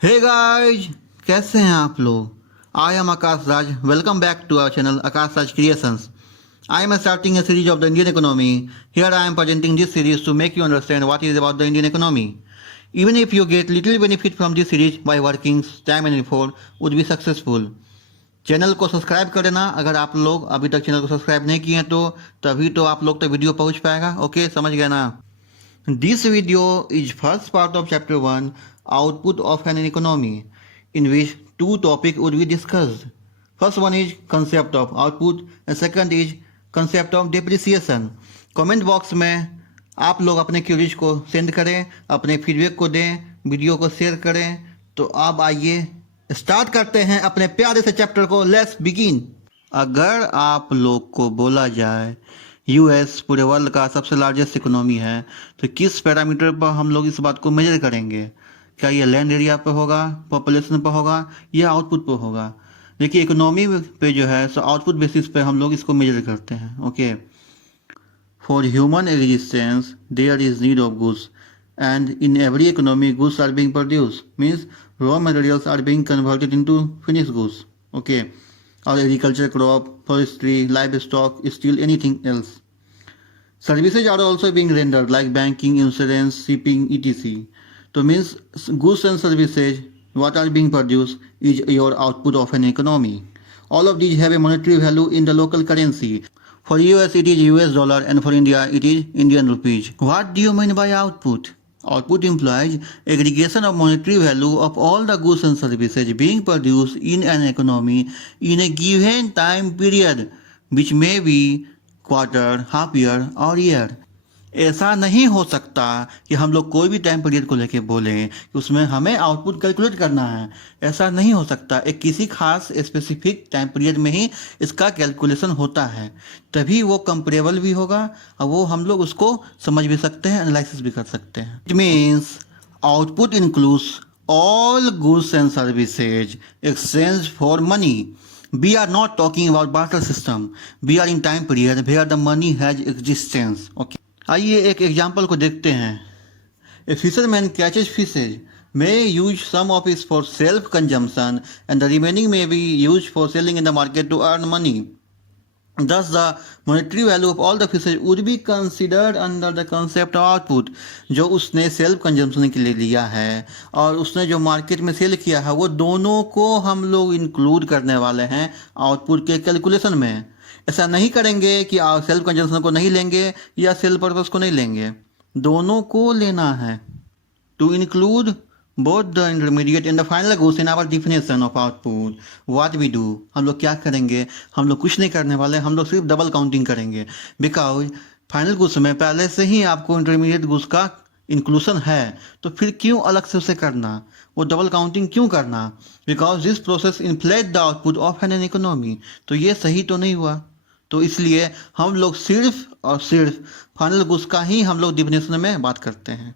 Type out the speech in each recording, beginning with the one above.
Hey guys, कैसे हैं आप लोग। I am Akash Raj. Welcome back to our channel Akash Raj creations. I am starting a series of the Indian economy. Here I am presenting this series to make you understand what is about the Indian economy. Even if you get little benefit from this series by working, time and effort would be successful. Channel को subscribe कर देना अगर आप लोग अभी तक channel को subscribe नहीं किए हैं तो तभी तो आप लोग तक वीडियो पहुंच पाएगा। ओके, समझ गया ना। This video is first part of chapter 1, Output of an Economy, in which two topics would be discussed. First one is concept of output and second is concept of depreciation. Comment box में आप लोग अपने curies को send करें, अपने feedback को दें, video को शेयर करें। तो अब आइए स्टार्ट करते हैं अपने प्यारे से चैप्टर को। Let's begin. अगर आप लोग को बोला जाए यूएस पूरे वर्ल्ड का सबसे लार्जेस्ट इकोनॉमी है तो किस पैरामीटर पर हम लोग इस बात को मेजर करेंगे? क्या ये लैंड एरिया पर होगा, पॉपुलेशन पर होगा या आउटपुट पर होगा? देखिए, इकोनॉमी पे जो है सो आउटपुट बेसिस पे हम लोग इसको मेजर करते हैं। Okay, for human existence there is need of goods and in every economy goods are being produce, means raw materials are being converted into finish goods. Okay, or agriculture, crop, forestry, livestock, steel, anything else. Services are also being rendered like banking, insurance, shipping, etc. So means goods and services what are being produced is your output of an economy. All of these have a monetary value in the local currency. For US it is US dollar and for India it is Indian rupees. What do you mean by output? Output implies aggregation of monetary value of all the goods and services being produced in an economy in a given time period, which may be quarter, half year और year. ऐसा नहीं हो सकता कि हम लोग कोई भी टाइम पीरियड को लेके बोलें कि उसमें हमें आउटपुट कैलकुलेट करना है। ऐसा नहीं हो सकता। एक किसी खास स्पेसिफिक टाइम पीरियड में ही इसका कैलकुलेशन होता है, तभी वो कंपेरेबल भी होगा और वो हम लोग उसको समझ भी सकते हैं, एनालिसिस भी कर सकते हैं। It means output includes all goods and services exchanged for money. We are not talking about barter system. We are in time period where the money has existence. Okay. आइए एक एग्जांपल को देखते हैं। A fisherman catches fishes, may use some of it for self consumption and the remaining may be used for selling in the market to earn money. Thus, the monetary value of all the fishes would be considered under the concept of output. जो उसने self consumption के लिए लिया है और उसने जो market में सेल किया है वो दोनों को हम लोग इंक्लूड करने वाले हैं आउटपुट के कैलकुलेशन में। ऐसा नहीं करेंगे कि आप सेल्फ कंजम्पशन को नहीं लेंगे या सेल पर्पस को नहीं लेंगे, दोनों को लेना है। To include both the intermediate and the final goes in our definition of output. What we do, हम लोग क्या करेंगे? हम लोग कुछ नहीं करने वाले, हम लोग सिर्फ डबल काउंटिंग करेंगे। बिकॉज फाइनल गुड्स में पहले से ही आपको इंटरमीडिएट गुड्स का इंक्लूशन है, तो फिर क्यों अलग से उसे करना? वो डबल काउंटिंग क्यों करना? Because this process inflate the output of an economy. तो ये सही तो नहीं हुआ, तो इसलिए हम लोग सिर्फ और सिर्फ फाइनल गुड्स का ही हम लोग डिफिनेशन में बात करते हैं।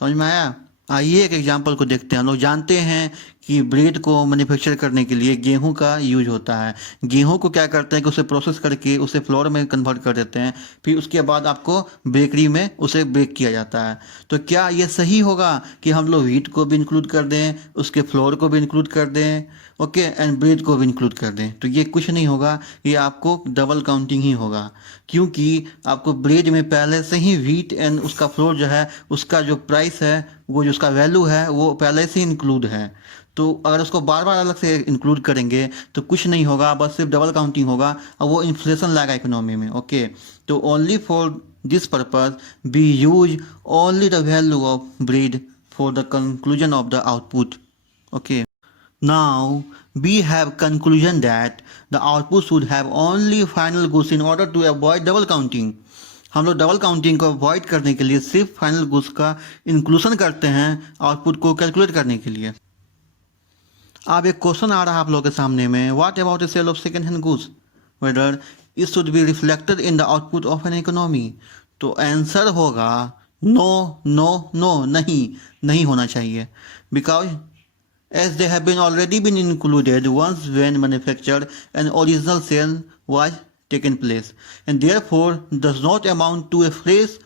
समझ में आया? आइए एक एग्जांपल को देखते हैं। हम लोग जानते हैं कि ब्रेड को मैन्युफैक्चर करने के लिए गेहूं का यूज होता है। गेहूं को क्या करते हैं कि उसे प्रोसेस करके उसे फ्लोर में कन्वर्ट कर देते हैं, फिर उसके बाद आपको बेकरी में उसे बेक किया जाता है। तो क्या ये सही होगा कि हम लोग व्हीट को भी इंक्लूड कर दें, उसके फ्लोर को भी इंक्लूड कर दें, ओके, एंड ब्रेड को भी इंक्लूड कर दें? तो ये कुछ नहीं होगा, ये आपको डबल काउंटिंग ही होगा, क्योंकि आपको ब्रेड में पहले से ही व्हीट एंड उसका फ्लोर जो है उसका जो प्राइस है, वो जो उसका वैल्यू है वो पहले से इंक्लूड है। तो अगर उसको बार बार अलग से इंक्लूड करेंगे तो कुछ नहीं होगा, बस सिर्फ डबल काउंटिंग होगा और वो इन्फ्लेशन लाएगा इकोनॉमी में। ओके, तो only for this purpose we use only the value of bread for the conclusion of the output. Okay, now we have conclusion that the output should have only final goods in order to avoid double counting. हम लोग double counting को avoid करने के लिए सिर्फ final goods का inclusion करते हैं आउटपुट को कैलकुलेट करने के लिए। अब एक क्वेश्चन आ रहा है आप लोगों के सामने में, what about the sale of second hand goods, whether it should be reflected in the output of an economy? तो आंसर होगा नो नो नो, नहीं होना चाहिए। Because as they have been already been included once when manufactured an original sale was taken place and therefore does not amount to a fresh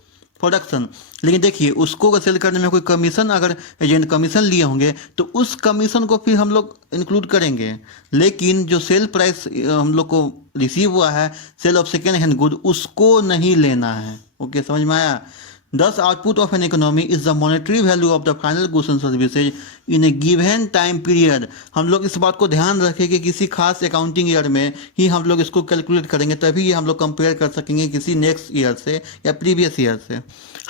production. लेकिन देखिए उसको cell करने में कोई कमीशन, अगर एजेंट कमीशन लिए होंगे तो उस कमीशन को फिर हम लोग इंक्लूड करेंगे। लेकिन जो सेल प्राइस हम लोग को रिसीव हुआ है sale of second hand good, उसको नहीं लेना है। ओके, समझ में आया? Thus, output of an economy is the monetary value of the final goods and services in a given time period। हम लोग इस बात को ध्यान रखें कि किसी खास अकाउंटिंग ईयर में ही हम लोग इसको कैलकुलेट करेंगे, तभी ये हम लोग कंपेयर कर सकेंगे किसी नेक्स्ट ईयर से या प्रीवियस ईयर से।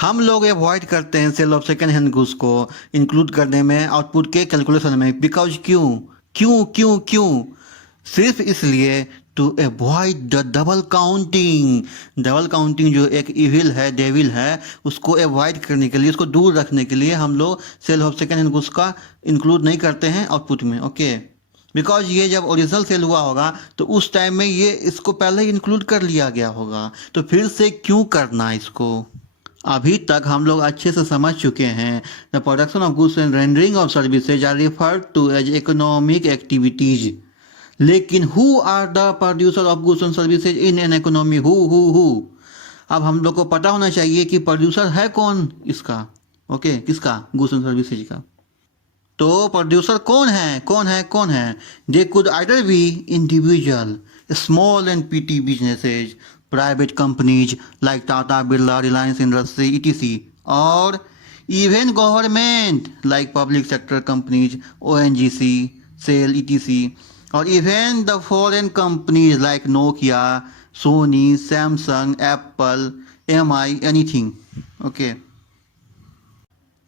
हम लोग अवॉइड करते हैं sale of second hand goods को इंक्लूड करने में आउटपुट के कैलकुलेशन में। बिकॉज क्यों क्यों क्यों क्यों? सिर्फ इसलिए to avoid the double counting. Double counting जो एक इविल है, डेविल है, उसको अवॉइड करने के लिए, उसको दूर रखने के लिए हम लोग sale of second hand goods का इंक्लूड नहीं करते हैं आउटपुट में। ओके, बिकॉज ये जब ओरिजिनल सेल हुआ होगा तो उस टाइम में ये इसको पहले ही इंक्लूड कर लिया गया होगा, तो फिर से क्यों करना इसको? अभी तक हम लोग अच्छे से समझ चुके हैं the production of goods and rendering of services are referred to as economic activities. लेकिन who are the producer of goods and services in an economy? Who. अब हम लोग को पता होना चाहिए कि प्रोड्यूसर है कौन इसका। ओके, किसका? गुड्स एंड सर्विसेज का। तो प्रोड्यूसर कौन है? They could either be individual, small and petty businesses, private companies like Tata, Birla, Reliance industry etc, और even government like public sector companies, ONGC, SAIL etc, और even the foreign companies like Nokia, Sony, Samsung, Apple, MI, anything. Okay,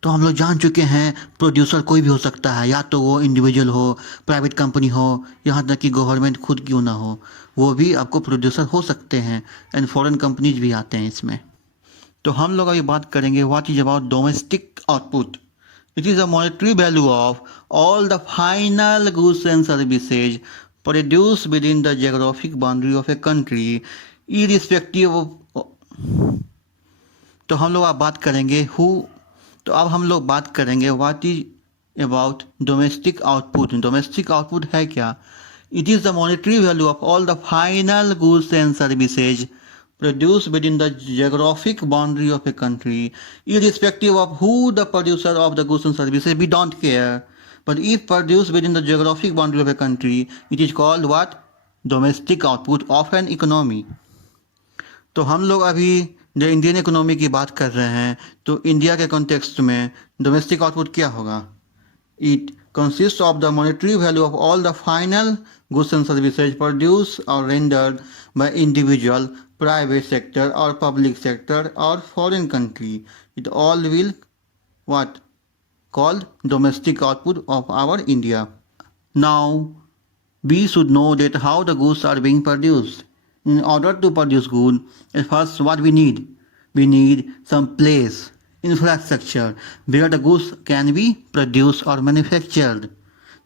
तो हम लोग जान चुके हैं producer कोई भी हो सकता है, या तो वो इंडिविजुअल हो, प्राइवेट कंपनी हो, यहाँ तक कि गवर्नमेंट खुद क्यों ना हो, वो भी आपको प्रोड्यूसर हो सकते हैं। एंड फॉरेन कंपनीज भी आते हैं इसमें। तो हम लोग अभी बात करेंगे what is about domestic output. It is a monetary value of all the final goods and services produced within the geographic boundary of a country, irrespective of। तो हम लोग अब बात करेंगे तो अब हम लोग बात करेंगे what is about domestic output. Domestic output है क्या? It is the monetary value of all the final goods and services produced within the geographic boundary of a country, irrespective of who the producer of the goods and services. We don't care, but if produced within the geographic boundary of a country, it is called what? Domestic output of an economy. तो हम लोग अभी जो Indian economy की बात कर रहे हैं, तो इंडिया के कॉन्टेक्स्ट में डोमेस्टिक आउटपुट क्या होगा? It consists of the monetary value of all the final goods and services produced or rendered by individual, private sector or public sector or foreign country. It all will what? Called domestic output of our India. Now we should know that how the goods are being produced. In order to produce good, at first what we need? We need some place, infrastructure where the goods can be produced or manufactured.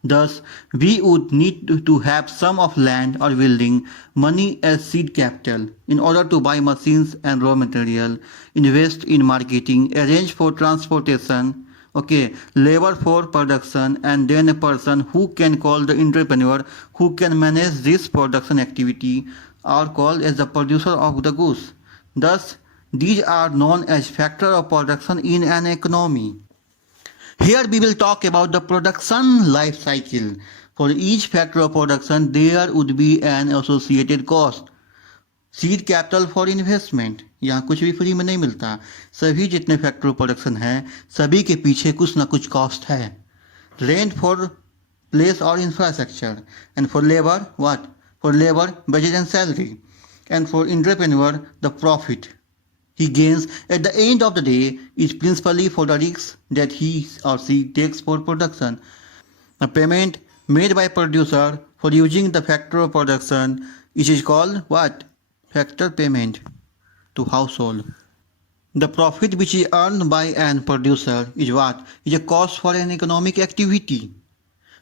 Thus, we would need to have some of land or building, money as seed capital in order to buy machines and raw material, invest in marketing, arrange for transportation, okay, labor for production, and then a person who can call the entrepreneur who can manage this production activity are called as the producer of the goods. Thus, these are known as factor of production in an economy. Here we will talk about the production life cycle. For each factor of production, there would be an associated cost. Seed capital for investment. यहाँ कुछ भी free में नहीं मिलता। सभी जितने factor of production हैं, सभी के पीछे कुछ ना कुछ कॉस्ट है। रेंट फॉर प्लेस और infrastructure, and for labour what? For labour wages and salary, and for entrepreneur the profit he gains at the end of the day is principally for the risks that he or she takes for production. The payment made by producer for using the factor of production, it is called what? Factor payment to household. The profit which is earned by an producer is what? Is a cost for an economic activity.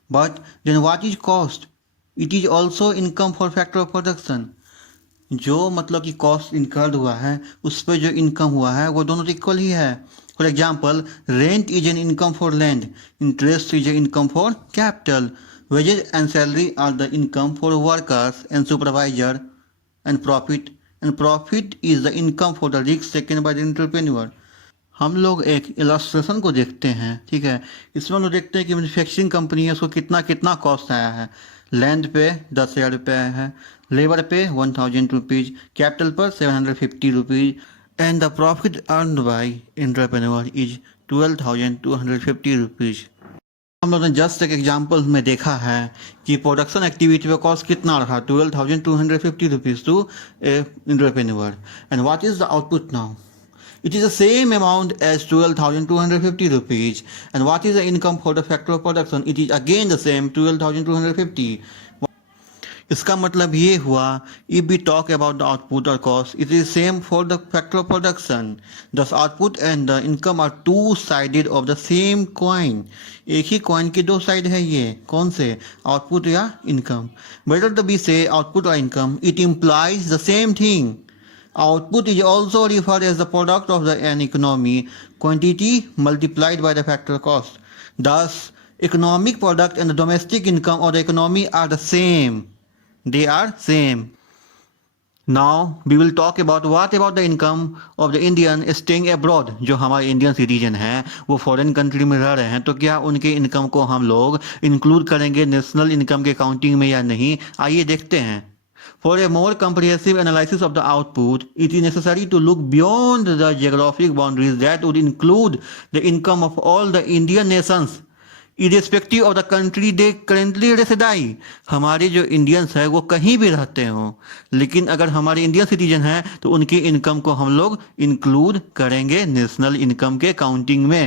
But then what is cost? It is also income for factor of production. जो मतलब कि cost incurred हुआ है उस पर जो income हुआ है वो दोनों इक्वल ही है। For example, rent is an income for land, interest is an income for capital, wages and salary are the income for workers and supervisor, and profit is the income for the risk taken by the entrepreneur. हम लोग एक illustration को देखते हैं, ठीक है। इसमें हम लोग देखते हैं कि मैन्युफैक्चरिंग कंपनी है, उसको कितना कितना कॉस्ट आया है। लैंड पे 10,000 रुपये आया है, लेबर पे 1,000 रुपीज़, कैपिटल पर 750 rupees, and the profit earned by entrepreneur is 12,250 rupees. हम लोगों ने जस्ट एक एग्जाम्पल में देखा है कि प्रोडक्शन एक्टिविटी पे कॉस्ट कितना रहा, 12,250 rupees to entrepreneur. And what is the output now? It is the same amount as 12,250 rupees. And what is the income for the factor of production? It is again the same 12,250. इसका मतलब ये हुआ, if we talk about the output or cost, it is same for the factor of production. Thus output and the income are two sided of the same coin. एक ही coin के दो side है, ये कौन से, output या income. Whether we say output or income, it implies the same thing. Output is also referred as the product of an economy, quantity multiplied by the factor cost. Thus, economic product and the domestic income or the economy are the same. They are same. Now, we will talk about what about the income of the Indian staying abroad. जो हमारे Indian citizen हैं वो foreign country में रह रहे हैं, तो क्या उनके इनकम को हम लोग इंक्लूड करेंगे नेशनल इनकम के काउंटिंग में या नहीं, आइए देखते हैं। For a more comprehensive analysis of the output, it is necessary to look beyond the geographic boundaries that would include the income of all the Indian nations, irrespective of the country they currently reside. हमारे जो Indians हैं वो कहीं भी रहते हों, लेकिन अगर हमारे इंडियन सिटीजन हैं तो उनकी इनकम को हम लोग इंक्लूड करेंगे नेशनल इनकम के काउंटिंग में।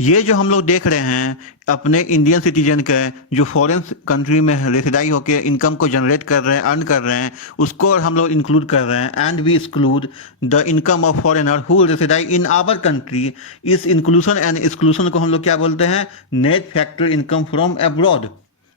ये जो हम लोग देख रहे हैं अपने इंडियन सिटीजन के जो फॉरेन कंट्री में रेसिडाई होकर इनकम को जनरेट कर रहे हैं, अर्न कर रहे हैं, उसको हम लोग इंक्लूड कर रहे हैं। And we exclude the income of foreigner who reside in our country. इस इंक्लूशन एंड एक्सक्लूशन को हम लोग क्या बोलते हैं, net factor income from abroad.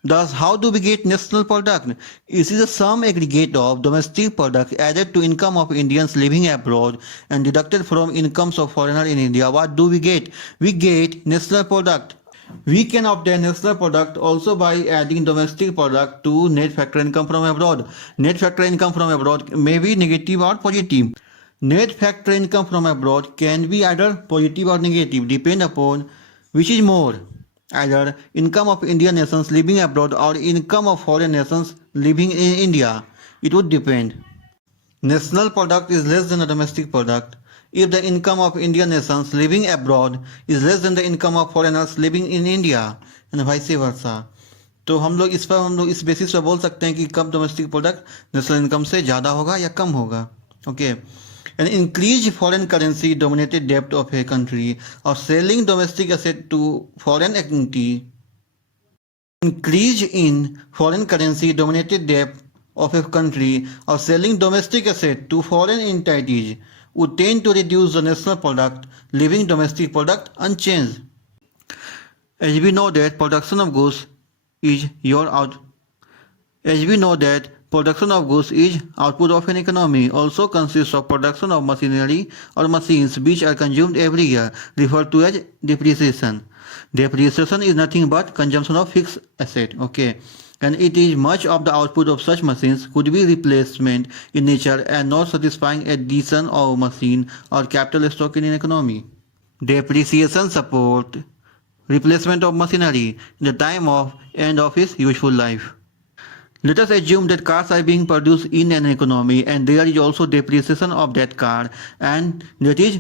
Thus, how do we get national product? It is a sum aggregate of domestic product added to income of Indians living abroad and deducted from incomes of foreigner in India. What do we get? We get national product. We can obtain national product also by adding domestic product to net factor income from abroad. Net factor income from abroad may be negative or positive. Net factor income from abroad can be either positive or negative, depend upon which is more. Either income of Indian nations living abroad or income of foreign nations living in India. It would depend. National product is less than the domestic product if the income of Indian nations living abroad is less than the income of foreigners living in India and vice versa. तो हम लोग इस basis पर बोल सकते हैं कि कब डोमेस्टिक प्रोडक्ट नेशनल इनकम से ज़्यादा होगा या कम होगा। Okay. An increased foreign currency dominated debt of a country or selling domestic asset to foreign entity. Increase in foreign currency dominated debt of a country or selling domestic asset to foreign entities would tend to reduce the national product, leaving domestic product unchanged. As we know that production of goods is production of goods is output of an economy, also consists of production of machinery or machines which are consumed every year, referred to as depreciation. Depreciation is nothing but consumption of fixed asset, okay, and it is much of the output of such machines could be replacement in nature and not satisfying addition of machine or capital stock in an economy. Depreciation support replacement of machinery in the time of end of its useful life. Let us assume that cars are being produced in an economy and there is also depreciation of that car and that is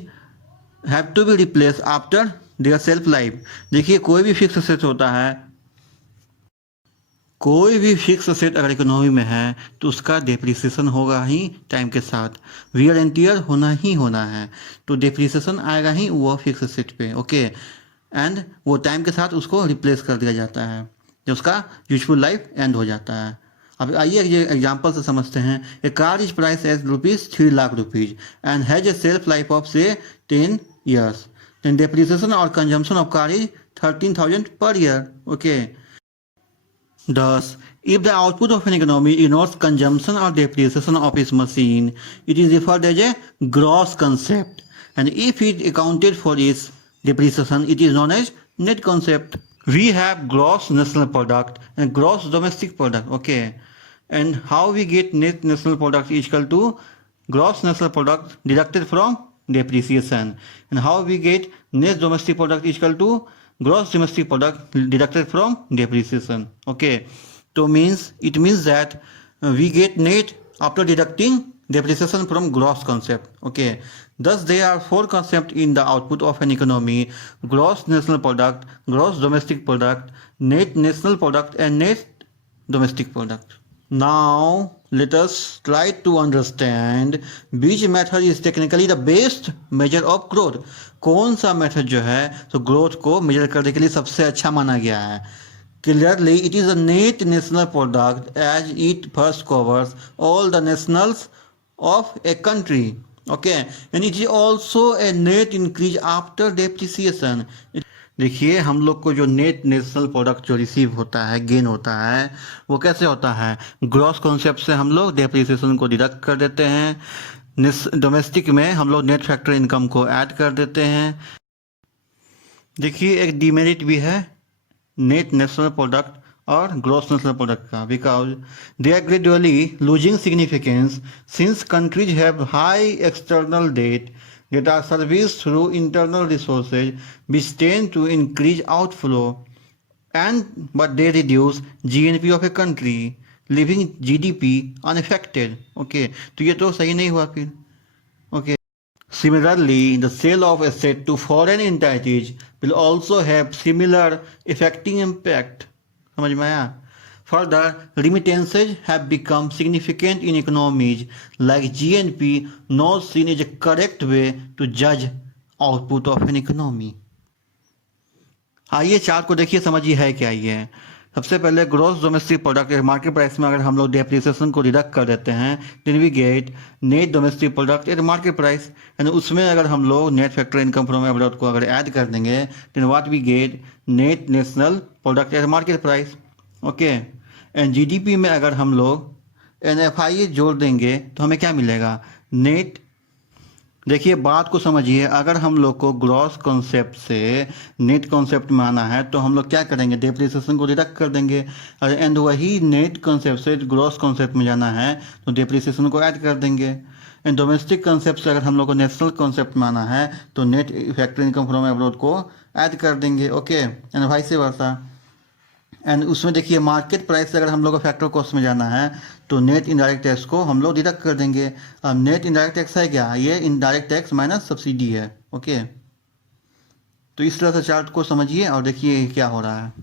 have to be replaced after their shelf life. देखिए कोई भी fix asset होता है, कोई भी fix asset अगर economy में है तो उसका डेप्रिसिएशन होगा ही टाइम के साथ, वियर एंड टियर होना ही होना है, तो डेप्रिसिएशन आएगा ही वो फिक्स असेट पे, ओके, एंड वो टाइम के साथ उसको रिप्लेस कर दिया जाता है जब उसका यूजफुल लाइफ एंड हो जाता है। अब आइए ये एग्जांपल से समझते हैं। A car is price as ₹3 lakh and has a self life of say 10 years. Then depreciation or consumption of car is 13,000 per year. Okay. Thus, if the output of an economy ignores consumption or depreciation of its machine, it is referred as a gross concept. And if it accounted for its depreciation, it is known as net concept. We have gross national product and gross domestic product. Okay. And how we get net national product is equal to gross national product deducted from depreciation. And how we get net domestic product is equal to gross domestic product deducted from depreciation. Okay, so it means that we get net after deducting depreciation from gross concept. Okay, thus there are four concepts in the output of an economy: gross national product, gross domestic product, net national product, and net domestic product. Now let us try to understand which method is technically the best measure of growth. कौन सा method जो है तो growth को major करने के लिए सबसे अच्छा माना गया है. Clearly, it is a net national product as it first covers all the nationals of a country. Okay, and it is also a net increase after depreciation. देखिए हम लोग को जो नेट नेशनल प्रोडक्ट जो रिसीव होता है, gain होता है, वो कैसे होता है? ग्रॉस कॉन्सेप्ट से हम लोग डेप्रिसिएशन को डिडक्ट कर देते हैं. डोमेस्टिक में हम लोग नेट फैक्टर इनकम को ऐड कर देते हैं. देखिए एक डिमेरिट भी है नेट नेशनल प्रोडक्ट और ग्रॉस नेशनल प्रोडक्ट का, because they are gradually losing significance since countries have high external debt that are serviced through internal resources which tend to increase outflow but they reduce GNP of a country, leaving GDP unaffected. Okay, तो ये तो सही नहीं हुआ फिर. Okay, similarly the sale of asset to foreign entities will also have similar affecting impact. समझ में आया? Further, remittances have become significant in economies like GNP, not seen as a correct way to judge output of an economy. आइए chart को देखिए, समझिए है क्या ये. सबसे पहले gross domestic product market price में अगर हम लोग डेप्रिसिएशन को डिडक्ट कर देते हैं, then we get net domestic product at market price. And उसमें अगर हम लोग net factor income from abroad को अगर ऐड कर देंगे, then what we get net national product at market price. Okay, and GDP में अगर हम लोग एनएफआई जोड़ देंगे तो हमें क्या मिलेगा? नेट. देखिए बात को समझिए, अगर हम लोग को ग्रॉस कॉन्सेप्ट से नेट कॉन्सेप्ट में आना है तो हम लोग क्या करेंगे? डेप्रिसिएशन को डिडक्ट कर देंगे. एंड वही नेट कॉन्सेप्ट से ग्रॉस कॉन्सेप्ट में जाना है तो डेप्रिसिएशन को ऐड कर देंगे. एंड डोमेस्टिक कॉन्सेप्ट से अगर हम लोग को नेशनल कॉन्सेप्ट में आना है तो net factor income from abroad को ऐड कर देंगे. Okay, and vice versa. And उसमें देखिए मार्केट प्राइस से अगर हम लोग को फैक्टर कॉस्ट में जाना है तो नेट इनडायरेक्ट टैक्स को हम लोग डिडक्ट कर देंगे. अब नेट इनडायरेक्ट टैक्स है क्या? ये इनडायरेक्ट टैक्स माइनस सब्सिडी है. ओके, तो इस तरह से चार्ट को समझिए और देखिए क्या हो रहा है.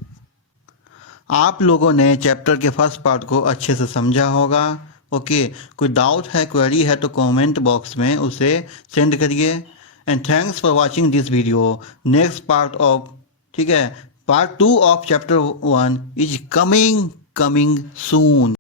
आप लोगों ने चैप्टर के फर्स्ट पार्ट को अच्छे से समझा होगा. ओके, कोई डाउट है, क्वेरी है तो कमेंट बॉक्स में उसे सेंड करिए. And thanks for watching this video. Next part of, ठीक है, Part 2 of chapter 1 is coming soon.